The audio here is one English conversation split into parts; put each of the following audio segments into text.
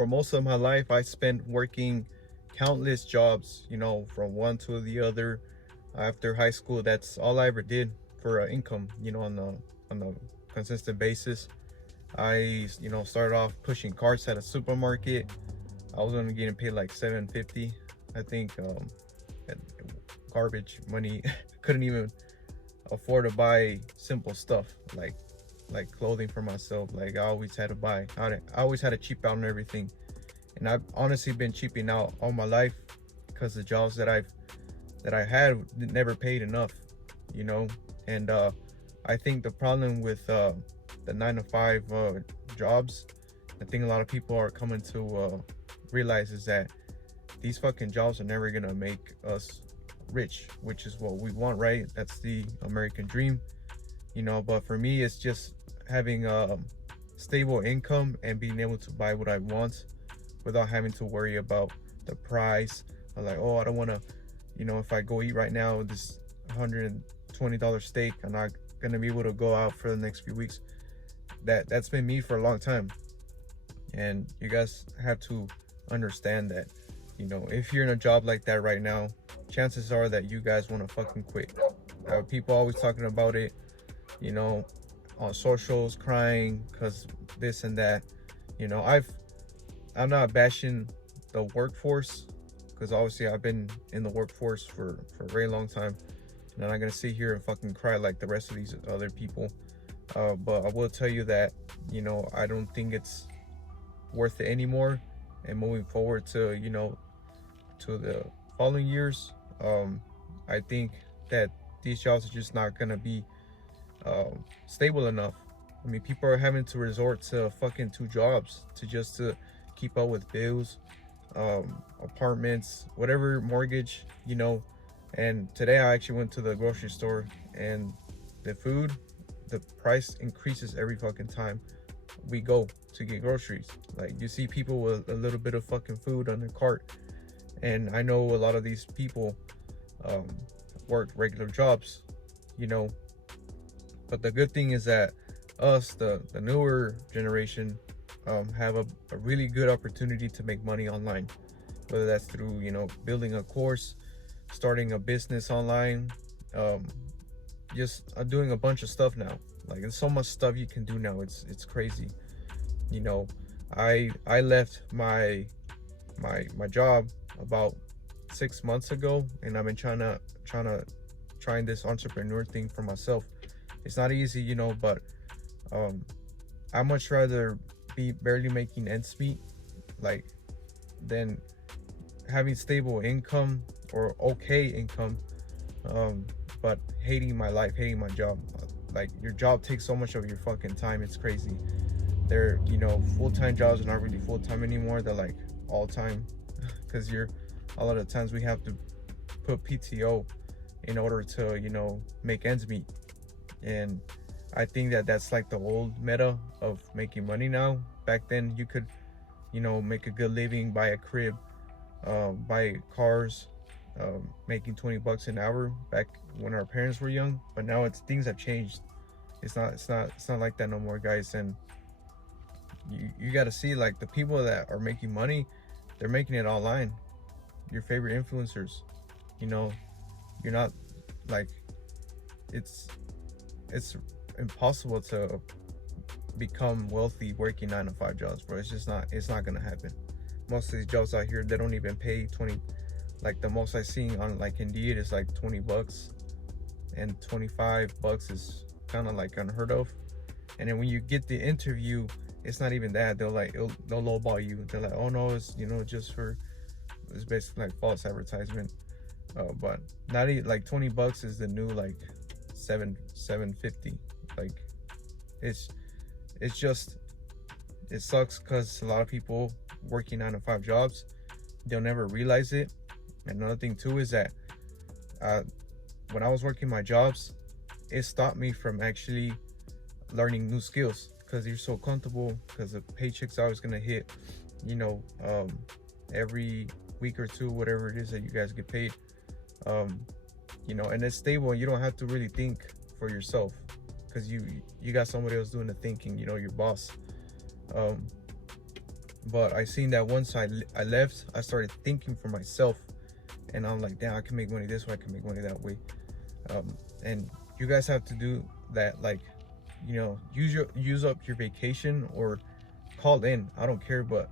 for most of my life, I spent working countless jobs, from one to the other. After high school, that's all I ever did for income, on a consistent basis. I, started off pushing carts at a supermarket. I was only getting paid like 750, I think. And garbage money. Couldn't even afford to buy simple stuff like clothing for myself. Like I always had to buy. I always had to cheap out on everything, and I've honestly been cheaping out all my life because the jobs that I had never paid enough, you know. And I think the problem with the 9 to 5 jobs, I think a lot of people are coming to realize is that these fucking jobs are never gonna make us rich, which is what we want, right? That's the American dream, but for me it's just having a stable income and being able to buy what I want without having to worry about the price. I'm like, oh, I don't want to, if I go eat right now this $120 steak, I'm not gonna be able to go out for the next few weeks. That's been me for a long time, and you guys have to understand that, if you're in a job like that right now, chances are that you guys want to fucking quit. People always talking about it, on socials, crying because this and that. I'm not bashing the workforce, because obviously I've been in the workforce for a very long time, and I'm not gonna sit here and fucking cry like the rest of these other people. But I will tell you that, I don't think it's worth it anymore. And moving forward to, to the following years, I think that these jobs are just not gonna be stable enough. I mean, people are having to resort to fucking 2 jobs to keep up with bills, apartments, whatever, mortgage, And today I actually went to the grocery store, and the price increases every fucking time we go to get groceries. Like, you see people with a little bit of fucking food on their cart, and I know a lot of these people work regular jobs, but the good thing is that us, the newer generation, have a really good opportunity to make money online, whether that's through, building a course, starting a business online, just doing a bunch of stuff now. Like, there's so much stuff you can do now. It's crazy. I left my job about 6 months ago, and I've been trying this entrepreneur thing for myself. It's not easy, but I much rather be barely making ends meet, like, than having stable income or okay income, but hating my life, hating my job. Like, your job takes so much of your fucking time. It's crazy. They're, full-time jobs are not really full-time anymore. They're like all-time, because a lot of times we have to put PTO in order to, make ends meet. And I think that that's like the old meta of making money now. Back then you could, make a good living, buy a crib, buy cars, making $20 an hour back when our parents were young. But now things have changed. It's not like that no more, guys. And you got to see, like, the people that are making money, they're making it online. Your favorite influencers, you're not, like, it's impossible to become wealthy working 9 to 5 jobs, bro. It's not gonna happen. Most of these jobs out here, they don't even pay 20. Like, the most I seen on, like, Indeed is like $20, and $25 is kind of like unheard of. And then when you get the interview, it's not even that. They'll lowball you. They're like, oh no, it's it's basically like false advertisement. But not even, like, $20 is the new, like, $750. Like, it's just, it sucks because a lot of people working 9 to 5 jobs, they'll never realize it. And another thing too is that when I was working my jobs, it stopped me from actually learning new skills, because you're so comfortable, because the paycheck's always gonna hit, every week or two, whatever it is that you guys get paid, and it's stable, and you don't have to really think for yourself, because you got somebody else doing the thinking, your boss. But I seen that once I left, I started thinking for myself, and I'm like, damn, I can make money this way, I can make money that way. And you guys have to do that. Like, you know, use up your vacation or call in, I don't care, but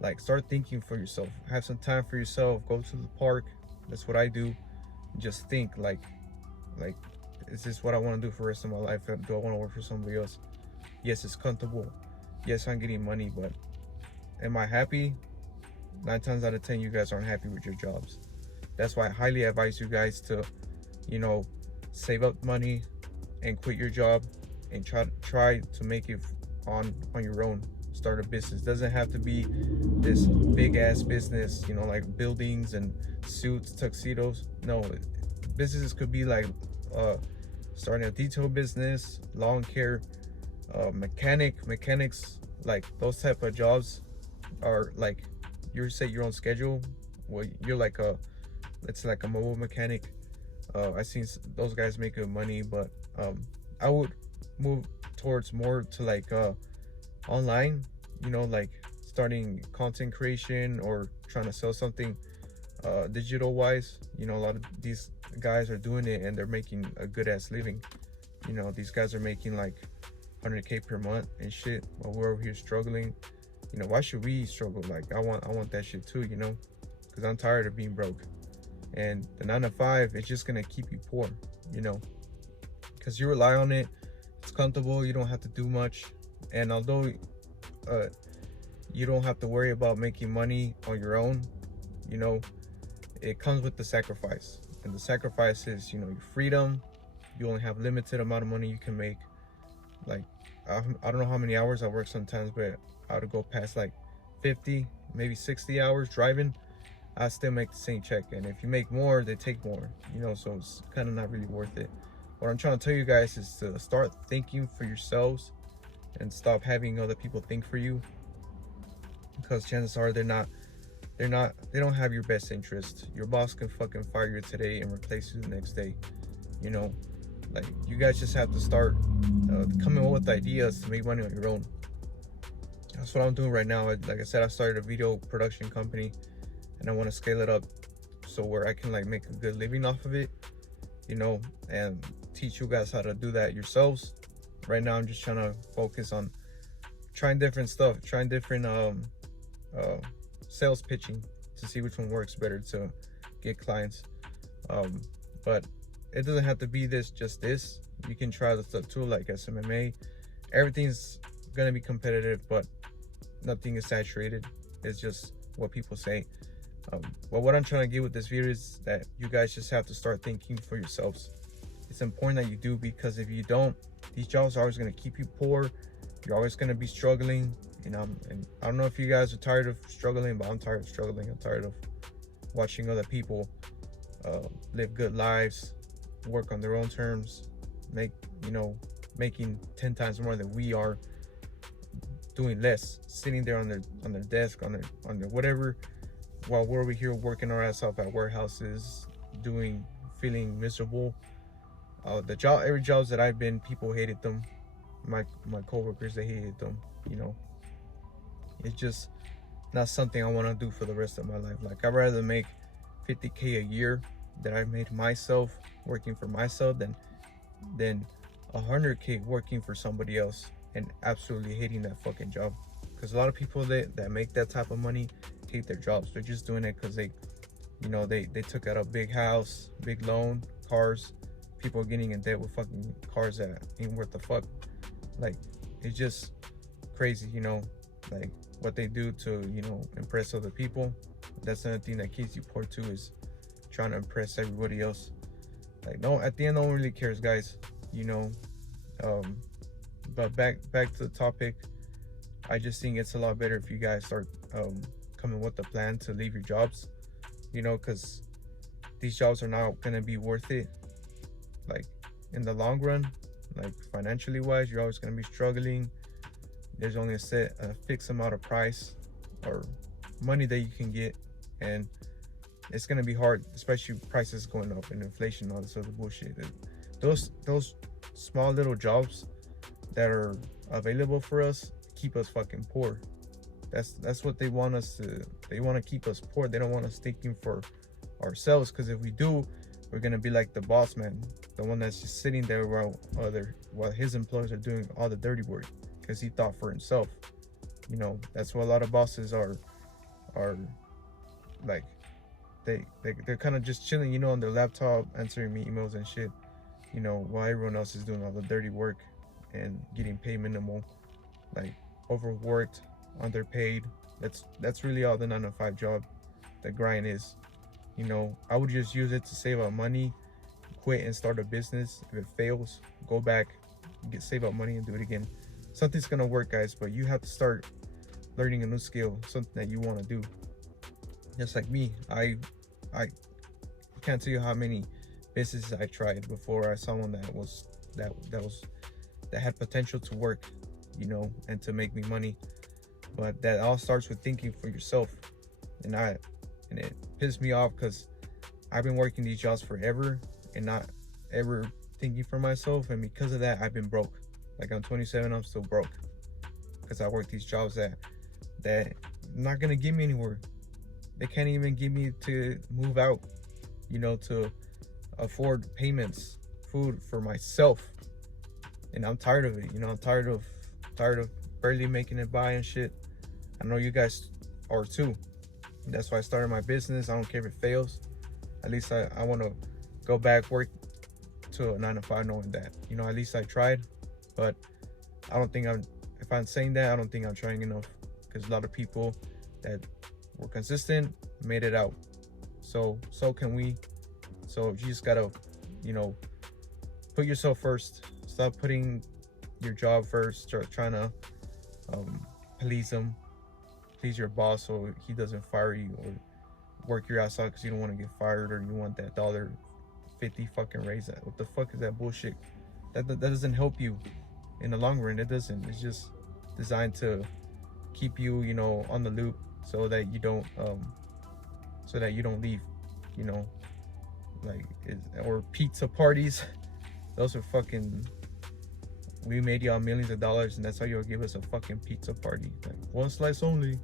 like start thinking for yourself. Have some time for yourself. Go to the park. That's what I do. Just think like is this what I want to do for the rest of my life? Do I want to work for somebody else? Yes, it's comfortable. Yes, I'm getting money, but am I happy? 9 times out of 10 you guys aren't happy with your jobs. That's why I highly advise you guys to, you know, save up money and quit your job and try to make it on your own. Start a business. Doesn't have to be this big ass business, you know, like buildings and suits, tuxedos. No, businesses could be like starting a detail business, lawn care, mechanics, like those type of jobs are like you set your own schedule. Well, you're like it's like a mobile mechanic. I've seen those guys make good money, but I would move towards more to like online, you know, like starting content creation or trying to sell something digital wise. You know, a lot of these guys are doing it and they're making a good ass living. You know, these guys are making like 100K per month and shit, while we're over here struggling. You know, why should we struggle? Like I want that shit too, you know, because I'm tired of being broke. And the 9 to 5 is just gonna keep you poor, you know, because you rely on it. It's comfortable, you don't have to do much. And although you don't have to worry about making money on your own, you know, it comes with the sacrifice. And the sacrifice is, you know, your freedom. You only have limited amount of money you can make. Like I don't know how many hours I work sometimes, but I would go past like 50, maybe 60 hours driving. I still make the same check. And if you make more, they take more, you know, so it's kind of not really worth it. What I'm trying to tell you guys is to start thinking for yourselves and stop having other people think for you, because chances are they don't have your best interest. Your boss can fucking fire you today and replace you the next day, you know. Like you guys just have to start coming up with ideas to make money on your own. That's what I'm doing right now. Like I said, I started a video production company and I want to scale it up so where I can like make a good living off of it, you know, and teach you guys how to do that yourselves. Right now I'm just trying to focus on trying different stuff, trying different sales pitching to see which one works better to get clients. But it doesn't have to be just this. You can try the stuff too, like SMMA. Everything's gonna be competitive, but nothing is saturated. It's just what people say. But what I'm trying to get with this video is that you guys just have to start thinking for yourselves. It's important that you do, because if you don't, these jobs are always going to keep you poor. You're always going to be struggling, you know. And I don't know if you guys are tired of struggling, but I'm tired of struggling. I'm tired of watching other people live good lives, work on their own terms, making 10 times more than we are, doing less, sitting there on their desk, on their whatever, while we're over here working our ass off at warehouses, feeling miserable. Every jobs that I've been, people hated them. My coworkers, they hated them. You know, it's just not something I want to do for the rest of my life. Like I'd rather make 50K a year that I made myself working for myself than 100K working for somebody else and absolutely hating that fucking job. Because a lot of people that make that type of money hate their jobs. They're just doing it because they took out a big house, big loan, cars. People are getting in debt with fucking cars that ain't worth the fuck. Like, it's just crazy, you know, like what they do to, you know, impress other people. That's another thing that keeps you poor too, is trying to impress everybody else. Like, no, at the end, no one really cares, guys, you know. But back to the topic, I just think it's a lot better if you guys start coming with a plan to leave your jobs, you know, because these jobs are not gonna be worth it. Like in the long run, like financially wise, you're always gonna be struggling. There's only a fixed amount of price or money that you can get, and it's gonna be hard, especially prices going up and inflation and all this other bullshit. Those small little jobs that are available for us keep us fucking poor. That's what they want us to. They want to keep us poor. They don't want us thinking for ourselves, because if we do, we're gonna be like the boss man, the one that's just sitting there while his employees are doing all the dirty work, because he thought for himself. You know, that's what a lot of bosses are like. They're kind of just chilling, you know, on their laptop, answering me emails and shit, you know, while everyone else is doing all the dirty work and getting paid minimal, like overworked, underpaid. That's really all the 9 to 5 job, the grind is. You know, I would just use it to save up money, quit and start a business. If it fails, go back, save up money and do it again. Something's gonna work, guys, but you have to start learning a new skill, something that you want to do. Just like me, I can't tell you how many businesses I tried before I saw one that had potential to work, you know, and to make me money. But that all starts with thinking for yourself. And it pissed me off, because I've been working these jobs forever and not ever thinking for myself, and because of that I've been broke. Like, I'm 27, I'm still broke, because I work these jobs that not gonna get me anywhere. They can't even get me to move out, you know, to afford payments, food for myself. And I'm tired of it, you know. I'm tired of barely making it by and shit. I know you guys are too. That's why I started my business. I don't care if it fails. At least I want to go back, work to a 9 to 5, knowing that, you know, at least I tried. But I don't think if I'm saying that, I don't think I'm trying enough, because a lot of people that were consistent made it out. So can we. So you just gotta, you know, put yourself first. Stop putting your job first, trying to please your boss so he doesn't fire you, or work your ass out because you don't want to get fired, or you want that $1.50 fucking raise. What the fuck is that bullshit? That doesn't help you in the long run. It doesn't. It's just designed to keep you, you know, on the loop, so that you don't leave, you know. Like, or pizza parties. Those are fucking, we made y'all millions of dollars and that's how you'll give us a fucking pizza party, like 1 slice only.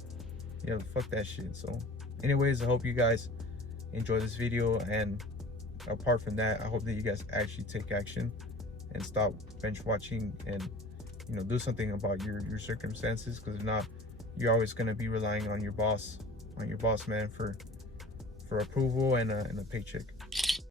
Yeah, fuck that shit. So anyways, I hope you guys enjoy this video, and apart from that, I hope that you guys actually take action and stop bench watching, and, you know, do something about your circumstances, because if not, you're always going to be relying on your boss man for approval and a paycheck.